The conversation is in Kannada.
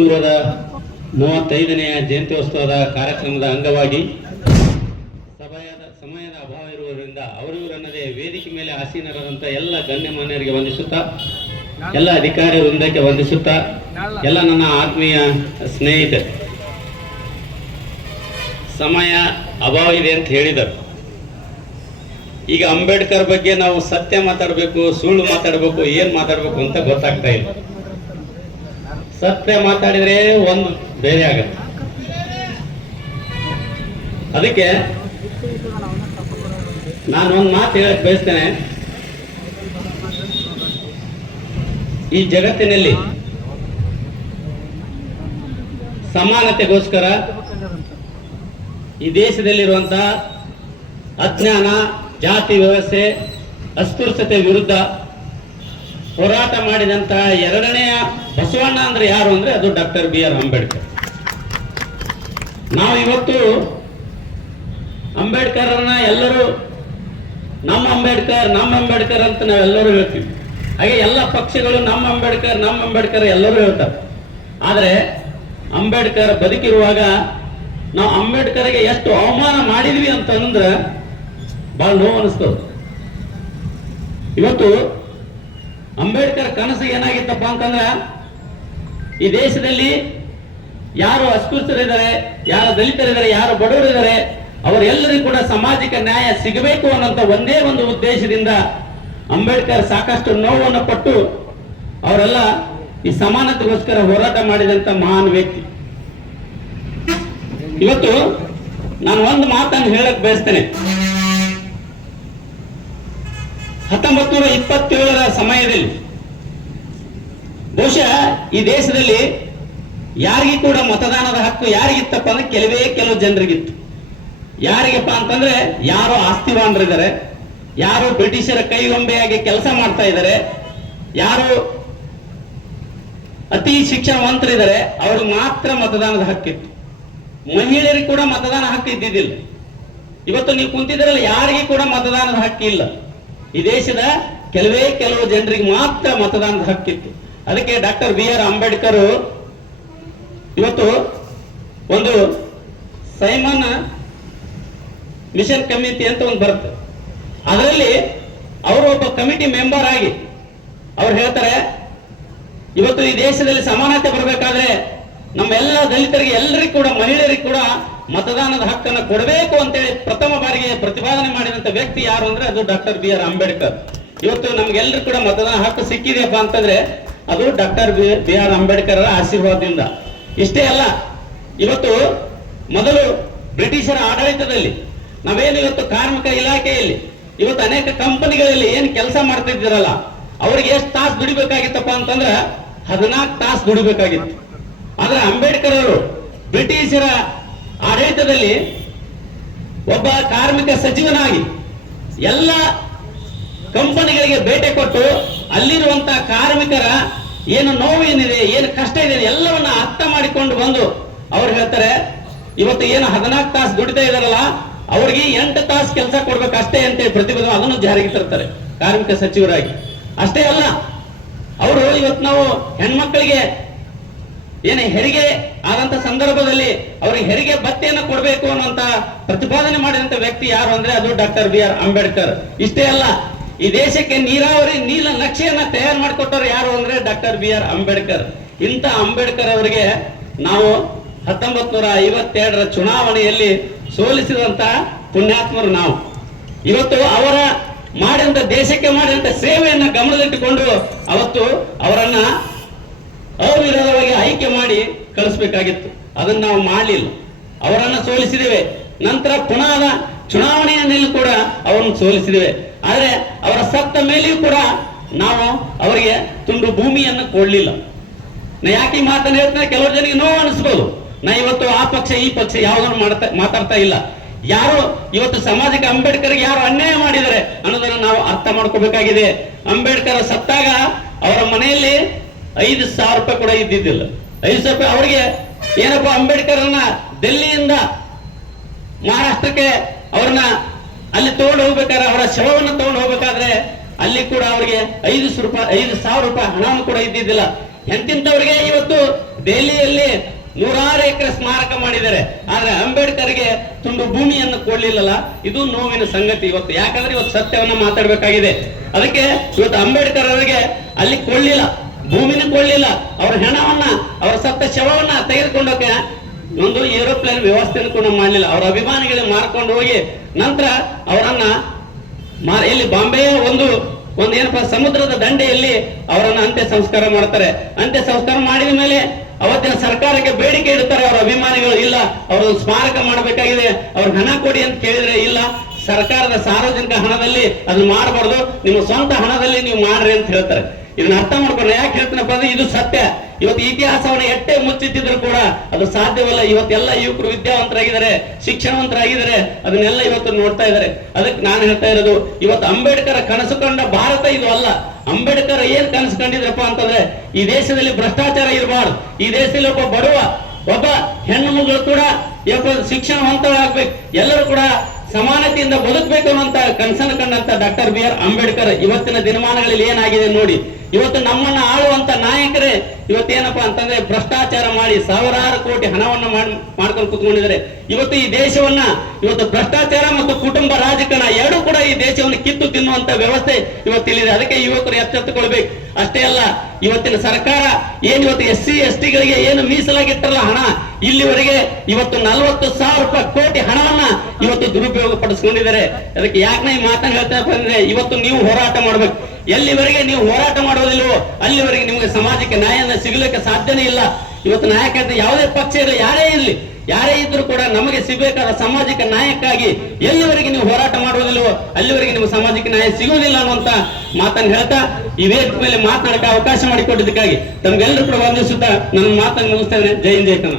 ಇವರ 35ನೇ ಜಯಂತ್ಯೋತ್ಸವದ ಕಾರ್ಯಕ್ರಮದ ಅಂಗವಾಗಿ ಸಮಯದ ಅಭಾವ ಇರುವುದರಿಂದ ಅವರಿವರನ್ನದೇ ವೇದಿಕೆ ಮೇಲೆ ಆಸೀನರಾದಂಥ ಎಲ್ಲ ಗಣ್ಯಮಾನ್ಯರಿಗೆ ವಂದಿಸುತ್ತಾ, ಎಲ್ಲ ಅಧಿಕಾರಿ ವೃಂದಕ್ಕೆ ವಂದಿಸುತ್ತಾ, ಎಲ್ಲ ನನ್ನ ಆತ್ಮೀಯ ಸ್ನೇಹಿತರು, ಸಮಯ ಅಭಾವ ಇದೆ ಅಂತ ಹೇಳಿದರು. ಈಗ ಅಂಬೇಡ್ಕರ್ ಬಗ್ಗೆ ನಾವು ಸತ್ಯ ಮಾತಾಡಬೇಕು, ಸುಳ್ಳು ಮಾತಾಡಬೇಕು, ಏನ್ ಮಾತಾಡಬೇಕು ಅಂತ ಗೊತ್ತಾಗ್ತಾ ಇಲ್ಲ. ಸತ್ಯ ಮಾತಾಡಿದ್ರೆ ಒಂದು ಬೇರೆ ಆಗತ್ತೆ. ಅದಕ್ಕೆ ನಾನು ಒಂದು ಮಾತು ಹೇಳಕ್ ಬಯಸ್ತೇನೆ. ಈ ಜಗತ್ತಿನಲ್ಲಿ ಸಮಾನತೆಗೋಸ್ಕರ ಈ ದೇಶದಲ್ಲಿರುವಂತಹ ಅಜ್ಞಾನ, ಜಾತಿ ವ್ಯವಸ್ಥೆ, ಅಸ್ಪೃಶ್ಯತೆ ವಿರುದ್ಧ ಹೋರಾಟ ಮಾಡಿದಂತ ಎರಡನೆಯ ಬಸವಣ್ಣ ಅಂದ್ರೆ ಯಾರು ಅಂದ್ರೆ ಅದು ಡಾಕ್ಟರ್ ಬಿ ಆರ್ ಅಂಬೇಡ್ಕರ್. ನಾವು ಇವತ್ತು ಅಂಬೇಡ್ಕರ್ನ ಎಲ್ಲರೂ ನಮ್ಮ ಅಂಬೇಡ್ಕರ್ ಅಂತ ನಾವೆಲ್ಲರೂ ಹೇಳ್ತೀವಿ. ಹಾಗೆ ಎಲ್ಲ ಪಕ್ಷಗಳು ನಮ್ಮ ಅಂಬೇಡ್ಕರ್ ಎಲ್ಲರೂ ಹೇಳ್ತಾರೆ. ಆದ್ರೆ ಅಂಬೇಡ್ಕರ್ ಬದುಕಿರುವಾಗ ನಾವು ಅಂಬೇಡ್ಕರ್ಗೆ ಎಷ್ಟು ಅವಮಾನ ಮಾಡಿದ್ವಿ ಅಂತಂದ್ರೆ ಬಹಳ ನೋವು ಅನಿಸ್ತದೆ. ಇವತ್ತು ಅಂಬೇಡ್ಕರ್ ಕನಸು ಏನಾಗಿತ್ತಪ್ಪ ಅಂತಂದ್ರ ಈ ದೇಶದಲ್ಲಿ ಯಾರು ಅಸ್ಪೃಶ್ಯರಿದ್ದಾರೆ, ಯಾರು ದಲಿತರಿದ್ದಾರೆ, ಯಾರು ಬಡವರಿದ್ದಾರೆ, ಅವರೆಲ್ಲರಿಗೂ ಕೂಡ ಸಾಮಾಜಿಕ ನ್ಯಾಯ ಸಿಗಬೇಕು ಅನ್ನೋಂಥ ಒಂದೇ ಒಂದು ಉದ್ದೇಶದಿಂದ ಅಂಬೇಡ್ಕರ್ ಸಾಕಷ್ಟು ನೋವನ್ನು ಪಟ್ಟು ಅವರೆಲ್ಲ ಈ ಸಮಾನತೆಗೋಸ್ಕರ ಹೋರಾಟ ಮಾಡಿದಂತ ಮಹಾನ್ ವ್ಯಕ್ತಿ. ಇವತ್ತು ನಾನು ಒಂದು ಮಾತನ್ನು ಹೇಳಕ್ ಬಯಸ್ತೇನೆ. 1927ರ ಸಮಯದಲ್ಲಿ ಬಹುಶಃ ಈ ದೇಶದಲ್ಲಿ ಯಾರಿಗೂ ಕೂಡ ಮತದಾನದ ಹಕ್ಕು ಯಾರಿಗಿತ್ತಪ್ಪ ಅಂದ್ರೆ ಕೆಲವು ಜನರಿಗಿತ್ತು. ಯಾರಿಗಪ್ಪ ಅಂತಂದ್ರೆ ಯಾರು ಆಸ್ತಿವಾನರಿದ್ದಾರೆ, ಯಾರು ಬ್ರಿಟಿಷರ ಕೈಗೊಂಬೆಯಾಗಿ ಕೆಲಸ ಮಾಡ್ತಾ ಇದ್ದಾರೆ, ಯಾರು ಅತಿ ಶಿಕ್ಷಣವಂತರಿದ್ದಾರೆ, ಅವ್ರಿಗೆ ಮಾತ್ರ ಮತದಾನದ ಹಕ್ಕಿತ್ತು. ಮಹಿಳೆಯರಿಗೆ ಕೂಡ ಮತದಾನ ಹಕ್ಕು ಇದ್ದಿದ್ದಿಲ್ಲ. ಇವತ್ತು ನೀವು ಕುಂತಿದ್ರಲ್ಲ, ಯಾರಿಗೂ ಕೂಡ ಮತದಾನದ ಹಕ್ಕಿಲ್ಲ. ಈ ದೇಶದ ಕೆಲವು ಜನರಿಗೆ ಮಾತ್ರ ಮತದಾನದ ಹಕ್ಕಿತ್ತು. ಅದಕ್ಕೆ ಡಾಕ್ಟರ್ ಬಿ ಆರ್ ಅಂಬೇಡ್ಕರ್ ಇವತ್ತು ಒಂದು ಸೈಮನ್ ಮಿಷನ್ ಕಮಿಟಿ ಅಂತ ಒಂದು ಬರುತ್ತೆ. ಅದರಲ್ಲಿ ಅವರು ಒಬ್ಬ ಕಮಿಟಿ ಮೆಂಬರ್ ಆಗಿ ಅವ್ರು ಹೇಳ್ತಾರೆ, ಇವತ್ತು ಈ ದೇಶದಲ್ಲಿ ಸಮಾನತೆ ಬರಬೇಕಾದ್ರೆ ನಮ್ಮೆಲ್ಲ ದಲಿತರಿಗೆ, ಎಲ್ಲರಿಗೂ ಕೂಡ, ಮಹಿಳೆಯರಿಗೆ ಕೂಡ ಮತದಾನದ ಹಕ್ಕನ್ನು ಕೊಡಬೇಕು ಅಂತೇಳಿ ಪ್ರಥಮ ಬಾರಿಗೆ ಪ್ರತಿಪಾದನೆ ಮಾಡಿದಂತ ವ್ಯಕ್ತಿ ಯಾರು ಅಂದ್ರೆ ಅದು ಡಾಕ್ಟರ್ ಬಿ ಆರ್ ಅಂಬೇಡ್ಕರ್. ಇವತ್ತು ನಮ್ಗೆಲ್ಲರೂ ಕೂಡ ಮತದಾನ ಹಕ್ಕು ಸಿಕ್ಕಿದೆಯಪ್ಪ ಅಂತಂದ್ರೆ ಅದು ಡಾಕ್ಟರ್ ಬಿ ಆರ್ ಅಂಬೇಡ್ಕರ್ ಆಶೀರ್ವಾದದಿಂದ. ಇಷ್ಟೇ ಅಲ್ಲ, ಇವತ್ತು ಮೊದಲು ಬ್ರಿಟಿಷರ ಆಡಳಿತದಲ್ಲಿ ನಾವೇನು ಇವತ್ತು ಕಾರ್ಮಿಕ ಇಲಾಖೆಯಲ್ಲಿ ಇವತ್ತು ಅನೇಕ ಕಂಪನಿಗಳಲ್ಲಿ ಏನು ಕೆಲಸ ಮಾಡ್ತಿದ್ದೀರಲ್ಲ, ಅವ್ರಿಗೆ ಎಷ್ಟು ತಾಸು ದುಡಿಬೇಕಾಗಿತ್ತಪ್ಪ ಅಂತಂದ್ರೆ 14 ತಾಸು ದುಡಿಬೇಕಾಗಿತ್ತು. ಆದ್ರೆ ಅಂಬೇಡ್ಕರ್ ಅವರು ಬ್ರಿಟಿಷರ ಆಡಳಿತದಲ್ಲಿ ಒಬ್ಬ ಕಾರ್ಮಿಕ ಸಚಿವನಾಗಿ ಎಲ್ಲ ಕಂಪನಿಗಳಿಗೆ ಭೇಟಿ ಕೊಟ್ಟು ಅಲ್ಲಿರುವಂತಹ ಕಾರ್ಮಿಕರ ಏನು ನೋವು ಏನಿದೆ, ಏನು ಕಷ್ಟ ಇದೆ ಎಲ್ಲವನ್ನ ಅರ್ಥ ಮಾಡಿಕೊಂಡು ಬಂದು ಅವ್ರು ಹೇಳ್ತಾರೆ, ಇವತ್ತು ಏನು 14 ತಾಸು ದುಡಿತಾ ಇದಾರಲ್ಲ ಅವ್ರಿಗೆ 8 ತಾಸು ಕೆಲಸ ಕೊಡ್ಬೇಕಷ್ಟೇ ಅಂತೇಳಿ ಪ್ರತಿಪಾದನೆ ಅದನ್ನು ಜಾರಿಗೆ ತರ್ತಾರೆ ಕಾರ್ಮಿಕ ಸಚಿವರಾಗಿ. ಅಷ್ಟೇ ಅಲ್ಲ, ಅವರು ಇವತ್ತು ನಾವು ಹೆಣ್ಮಕ್ಳಿಗೆ ಏನು ಹೆರಿಗೆ ಆದಂತ ಸಂದರ್ಭದಲ್ಲಿ ಅವರಿಗೆ ಹೆರಿಗೆ ಭತ್ಯೆಯನ್ನು ಕೊಡಬೇಕು ಅನ್ನುವಂತ ಪ್ರತಿಪಾದನೆ ಮಾಡಿದಂತ ವ್ಯಕ್ತಿ ಯಾರು ಅಂದ್ರೆ ಅದು ಡಾಕ್ಟರ್ ಬಿ ಆರ್ ಅಂಬೇಡ್ಕರ್. ಇಷ್ಟೇ ಅಲ್ಲ, ಈ ದೇಶಕ್ಕೆ ನೀಲ ನಕ್ಷೆಯನ್ನ ತಯಾರು ಮಾಡಿಕೊಟ್ಟವರು ಯಾರು ಅಂದ್ರೆ ಡಾಕ್ಟರ್ ಬಿ ಆರ್ ಅಂಬೇಡ್ಕರ್. ಇಂಥ ಅಂಬೇಡ್ಕರ್ ಅವರಿಗೆ ನಾವು 1952ರ ಚುನಾವಣೆಯಲ್ಲಿ ಸೋಲಿಸಿದಂತ ಪುಣ್ಯಾತ್ಮರು ನಾವು. ಇವತ್ತು ಅವರ ಮಾಡಿದಂತ ದೇಶಕ್ಕೆ ಮಾಡಿದಂತ ಸೇವೆಯನ್ನ ಗಮನದಲ್ಲಿಟ್ಟುಕೊಂಡು ಅವತ್ತು ಅವರನ್ನ ಅವಿರೋಧವಾಗಿ ಆಯ್ಕೆ ಮಾಡಿ ಕಳಿಸ್ಬೇಕಾಗಿತ್ತು. ಅದನ್ನ ನಾವು ಮಾಡಲಿಲ್ಲ, ಅವರನ್ನ ಸೋಲಿಸಿದ್ದೇವೆ. ನಂತರ ಪುನಃ ಚುನಾವಣೆಯಲ್ಲಿ ಕೂಡ ಅವರನ್ನು ಸೋಲಿಸಿದ್ದೇವೆ. ಆದ್ರೆ ಅವರ ಸತ್ತ ಮೇಲೆಯೂ ಕೂಡ ನಾವು ಅವರಿಗೆ ತುಂಡು ಭೂಮಿಯನ್ನು ಕೊಡ್ಲಿಲ್ಲ. ನಾ ಯಾಕೆ ಮಾತನ್ನ ಹೇಳ್ತೇನೆ, ಕೆಲವರು ಜನರಿಗೆ ನೋವು ಅನಿಸ್ಬೋದು. ನಾ ಇವತ್ತು ಆ ಪಕ್ಷ ಈ ಪಕ್ಷ ಯಾವುದನ್ನು ಮಾತಾಡ್ತಾ ಇಲ್ಲ. ಯಾರು ಇವತ್ತು ಸಮಾಜಕ ಅಂಬೇಡ್ಕರ್ಗೆ ಯಾರು ಅನ್ಯಾಯ ಮಾಡಿದ್ದಾರೆ ಅನ್ನೋದನ್ನ ನಾವು ಅರ್ಥ ಮಾಡ್ಕೋಬೇಕಾಗಿದೆ. ಅಂಬೇಡ್ಕರ್ ಸತ್ತಾಗ ಅವರ ಮನೆಯಲ್ಲಿ 5,000 ರೂಪಾಯಿ ಕೂಡ ಇದ್ದಿದ್ದಿಲ್ಲ. 5,000 ರೂಪಾಯಿ ಅವರಿಗೆ ಏನಪ್ಪಾ, ಅಂಬೇಡ್ಕರ್ನ ಡೆಲ್ಲಿಯಿಂದ ಮಹಾರಾಷ್ಟ್ರಕ್ಕೆ ಅವ್ರನ್ನ ಅಲ್ಲಿ ತಗೊಂಡು ಹೋಗ್ಬೇಕಾದ್ರೆ, ಅವರ ಶವವನ್ನು ತಗೊಂಡು ಹೋಗ್ಬೇಕಾದ್ರೆ ಅಲ್ಲಿ ಕೂಡ ಅವರಿಗೆ 5,000 ರೂಪಾಯಿ ಹಣವನ್ನು ಕೂಡ ಇದ್ದಿದ್ದಿಲ್ಲ. ಎಂತಿಂತವರಿಗೆ ಇವತ್ತು ದೆಹಲಿಯಲ್ಲಿ 100 ಎಕರೆ ಸ್ಮಾರಕ ಮಾಡಿದ್ದಾರೆ, ಆದ್ರೆ ಅಂಬೇಡ್ಕರ್ಗೆ ತುಂಡು ಭೂಮಿಯನ್ನು ಕೊಡ್ಲಿಲ್ಲಲ್ಲ. ಇದು ನೋವಿನ ಸಂಗತಿ ಇವತ್ತು. ಯಾಕಂದ್ರೆ ಇವತ್ತು ಸತ್ಯವನ್ನ ಮಾತಾಡ್ಬೇಕಾಗಿದೆ. ಅದಕ್ಕೆ ಇವತ್ತು ಅಂಬೇಡ್ಕರ್ ಅವರಿಗೆ ಅಲ್ಲಿ ಕೊಳ್ಳಿಲ್ಲ, ಭೂಮಿನ ಕೊಳ್ಳಿಲ್ಲ, ಅವ್ರ ಹೆಣವನ್ನ, ಅವರ ಸತ್ತ ಶವವನ್ನ ತೆಗೆದುಕೊಂಡೋಕೆ ಒಂದು ಏರೋಪ್ಲೇನ್ ವ್ಯವಸ್ಥೆಯನ್ನು ಕೂಡ ಮಾಡಲಿಲ್ಲ. ಅವರ ಅಭಿಮಾನಿಗಳಿಗೆ ಮಾರ್ಕೊಂಡು ಹೋಗಿ ನಂತರ ಅವರನ್ನ ಎಲ್ಲಿ ಬಾಂಬೆಯ ಒಂದು ಏನಪ್ಪಾ ಸಮುದ್ರದ ದಂಡೆಯಲ್ಲಿ ಅವರನ್ನ ಅಂತ್ಯ ಸಂಸ್ಕಾರ ಮಾಡ್ತಾರೆ. ಅಂತ್ಯ ಸಂಸ್ಕಾರ ಮಾಡಿದ ಮೇಲೆ ಅವತ್ತಿನ ಸರ್ಕಾರಕ್ಕೆ ಬೇಡಿಕೆ ಇಡ್ತಾರೆ ಅವರ ಅಭಿಮಾನಿಗಳು. ಇಲ್ಲ, ಅವರು ಸ್ಮಾರಕ ಮಾಡಬೇಕಾಗಿದೆ, ಅವ್ರ ಹಣ ಕೊಡಿ ಅಂತ ಕೇಳಿದ್ರೆ ಇಲ್ಲ, ಸರ್ಕಾರದ ಸಾರ್ವಜನಿಕ ಹಣದಲ್ಲಿ ಅದನ್ನ ಮಾಡಬಾರ್ದು, ನಿಮ್ಮ ಸ್ವಂತ ಹಣದಲ್ಲಿ ನೀವು ಮಾಡ್ರಿ ಅಂತ ಹೇಳ್ತಾರೆ. ಇದನ್ನ ಅರ್ಥ ಮಾಡ್ಕೊಂಡು ಯಾಕೆ ಹೇಳ್ತೀನಪ್ಪ ಅಂದ್ರೆ ಇದು ಸತ್ಯ. ಇವತ್ತು ಇತಿಹಾಸವನ್ನ ಎಟ್ಟೆ ಮುಚ್ಚಿಟ್ಟಿದ್ರು ಕೂಡ ಅದು ಸಾಧ್ಯವಲ್ಲ. ಇವತ್ತೆಲ್ಲ ಯುವಕರು ವಿದ್ಯಾವಂತರಾಗಿದ್ದಾರೆ, ಶಿಕ್ಷಣವಂತರಾಗಿದ್ದಾರೆ, ಅದನ್ನೆಲ್ಲ ಇವತ್ತು ನೋಡ್ತಾ ಇದ್ದಾರೆ. ಅದಕ್ಕೆ ನಾನು ಹೇಳ್ತಾ ಇರೋದು, ಇವತ್ತು ಅಂಬೇಡ್ಕರ್ ಕನಸು ಕಂಡ ಭಾರತ ಇದು ಅಲ್ಲ. ಅಂಬೇಡ್ಕರ್ ಏನ್ ಕನಸು ಕಂಡಿದ್ರಪ್ಪ ಅಂತಂದ್ರೆ ಈ ದೇಶದಲ್ಲಿ ಭ್ರಷ್ಟಾಚಾರ ಇರಬಾರ್ದು, ಈ ದೇಶದಲ್ಲಿ ಒಬ್ಬ ಹೆಣ್ಣು ಮಗಳು ಕೂಡ ಶಿಕ್ಷಣವಂತರಾಗ್ಬೇಕು, ಎಲ್ಲರೂ ಕೂಡ ಸಮಾನತೆಯಿಂದ ಬದುಕಬೇಕು ಅನ್ನುವಂತ ಕನಸನ್ನು ಕಂಡಂತ ಡಾಕ್ಟರ್ ಬಿ ಆರ್ ಅಂಬೇಡ್ಕರ್ ಇವತ್ತಿನ ದಿನಮಾನಗಳಲ್ಲಿ ಏನಾಗಿದೆ ನೋಡಿ. ಇವತ್ತು ನಮ್ಮನ್ನ ಆಳುವಂತ ನಾಯಕರೇ ಇವತ್ತೇನಪ್ಪಾ ಅಂತಂದ್ರೆ ಭ್ರಷ್ಟಾಚಾರ ಮಾಡಿ ಸಾವಿರಾರು ಕೋಟಿ ಹಣವನ್ನ ಮಾಡ್ಕೊಂಡು ಕುತ್ಕೊಂಡಿದ್ದಾರೆ. ಇವತ್ತು ಈ ದೇಶವನ್ನ ಇವತ್ತು ಭ್ರಷ್ಟಾಚಾರ ಮತ್ತು ಕುಟುಂಬ ರಾಜಕಾರಣ ಎರಡೂ ಕೂಡ ಈ ದೇಶವನ್ನು ಕಿತ್ತು ತಿನ್ನುವಂತ ವ್ಯವಸ್ಥೆ ಇವತ್ತಿಲ್ಲಿದೆ. ಅದಕ್ಕೆ ಯುವಕರು ಎಚ್ಚೆತ್ತುಕೊಳ್ಬೇಕು. ಅಷ್ಟೇ ಅಲ್ಲ, ಇವತ್ತಿನ ಸರ್ಕಾರ ಏನ್ ಇವತ್ತು SC ST ಗಳಿಗೆ ಏನು ಮೀಸಲಾಗಿಟ್ಟರಲ್ಲ ಹಣ, ಇಲ್ಲಿವರೆಗೆ ಇವತ್ತು 40,000 ಕೋಟಿ ಹಣವನ್ನ ಇವತ್ತು ದುರುಪಯೋಗ ಪಡಿಸ್ಕೊಂಡಿದ್ದಾರೆ. ಅದಕ್ಕೆ ಯಾಕೆ ಈ ಮಾತನ್ನು ಹೇಳ್ತಾ ಬಂದ್ರೆ ಇವತ್ತು ನೀವು ಹೋರಾಟ ಮಾಡ್ಬೇಕು. ಎಲ್ಲಿವರೆಗೆ ನೀವು ಹೋರಾಟ ಮಾಡೋದಿಲ್ವೋ ಅಲ್ಲಿವರೆಗೆ ನಿಮಗೆ ಸಮಾಜಕ್ಕೆ ನ್ಯಾಯನ ಸಿಗಲಿಕ್ಕೆ ಸಾಧ್ಯನೇ ಇಲ್ಲ. ಇವತ್ತು ನಾಯಕ ಯಾವುದೇ ಪಕ್ಷ ಇರಲಿ, ಯಾರೇ ಇದ್ರೂ ಕೂಡ ನಮಗೆ ಸಿಗಬೇಕಾದ ಸಾಮಾಜಿಕ ನ್ಯಾಯಕ್ಕಾಗಿ ಎಲ್ಲಿವರೆಗೆ ನೀವು ಹೋರಾಟ ಮಾಡುವುದಿಲ್ಲವೋ ಅಲ್ಲಿವರೆಗೆ ನಿಮ್ಮ ಸಮಾಜಕ್ಕೆ ನ್ಯಾಯ ಸಿಗುವುದಿಲ್ಲ ಅನ್ನುವಂತ ಮಾತನ್ನು ಹೇಳ್ತಾ ಈ ವೇದಿಕೆ ಮೇಲೆ ಮಾತನಾಡಕ್ಕೆ ಅವಕಾಶ ಮಾಡಿಕೊಟ್ಟಿದ್ದಕ್ಕಾಗಿ ತಮ್ಗೆಲ್ಲರೂ ಕೂಡ ವಂದಿಸುತ್ತಾ ನನ್ನ ಮಾತನ್ನು ಮುಗಿಸ್ತೇನೆ. ಜೈ ಹಿಂದ್, ಜೈ ಕನ್ನಡ.